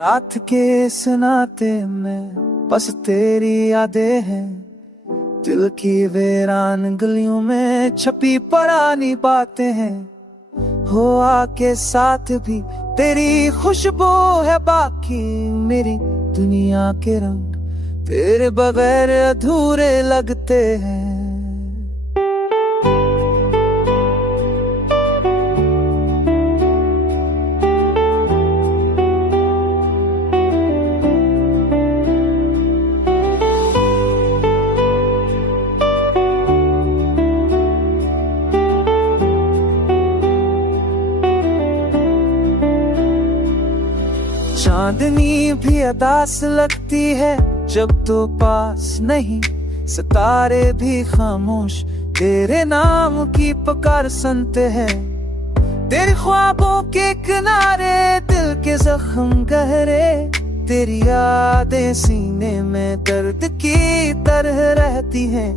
रात के सनाते में बस तेरी यादें हैं, दिल की वीरान गलियों में छपी पुरानी बातें हैं। हो आके साथ भी तेरी खुशबू है बाकी, मेरी दुनिया के रंग तेरे बगैर अधूरे लगते हैं। चांदनी भी अदास लगती है जब तो पास नहीं, सितारे भी खामोश तेरे नाम की पुकार सुनते हैं। तेरे ख्वाबों के किनारे दिल के जख्म गहरे, तेरी यादें सीने में दर्द की तरह रहती हैं।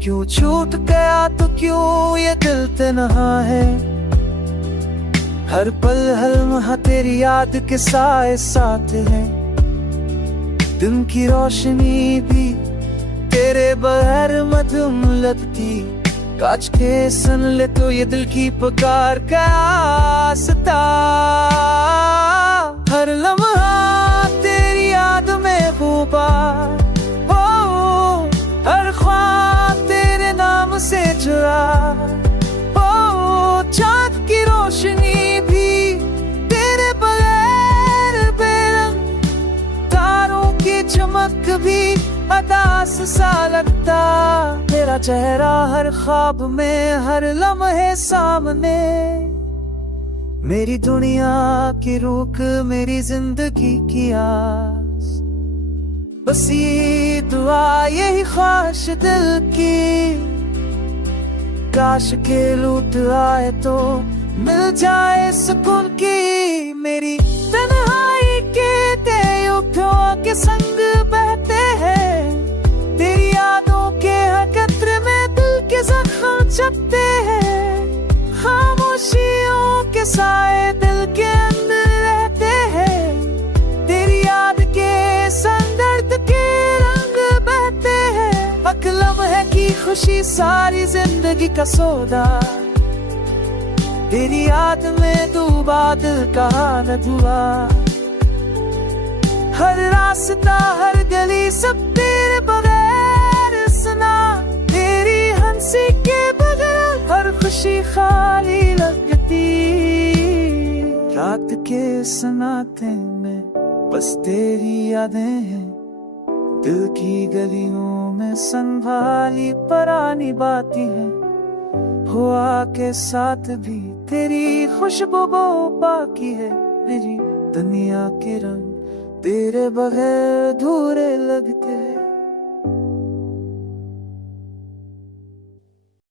क्यों छूट गया तो क्यों ये दिल तन्हा है, हर पल हर लम्हा तेरी याद के साए साथ है। दिन की रोशनी भी तेरे बगैर मधुम लगती, कांच के सुन ले तो ये दिल की पुकार का आस्था। हर लम्हा तेरी याद में गुबार हो, हर ख्वाब तेरे नाम से जुड़ा हो। चाँद की रोशनी चमक भी अदास सा लगता, तेरा चेहरा हर ख्वाब में हर लम्हे सामने। मेरी दुनिया की रुख मेरी जिंदगी की आस, बस ये दुआ यही ख्वाहिश दिल की, काश के लूट आए तो मिल जाए सुकून की। मेरी तन्हाई के तेयुक्तियों के संग बहते हैं, तेरी यादों के एकत्र में दिल के जख्म चपते हैं। खामोशियों के साए दिल के अंदर रहते हैं, तेरी याद के संग दर्द के रंग बहते हैं। हक लम्हे की खुशी सारी जिंदगी का सौदा, तेरी याद में डूबा दिल का हालत हुआ। हर रास्ता हर गली सब तेरे बगैर सुना, तेरी हंसी के बगैर हर खुशी खाली लगती। रात के सन्नाटे में बस तेरी यादें हैं, दिल की गलियों में संभाली पुरानी बातें हैं। हुआ के साथ भी तेरी खुशबू बाकी है, मेरी दुनिया के रंग तेरे बगैर अधूरे लगते हैं।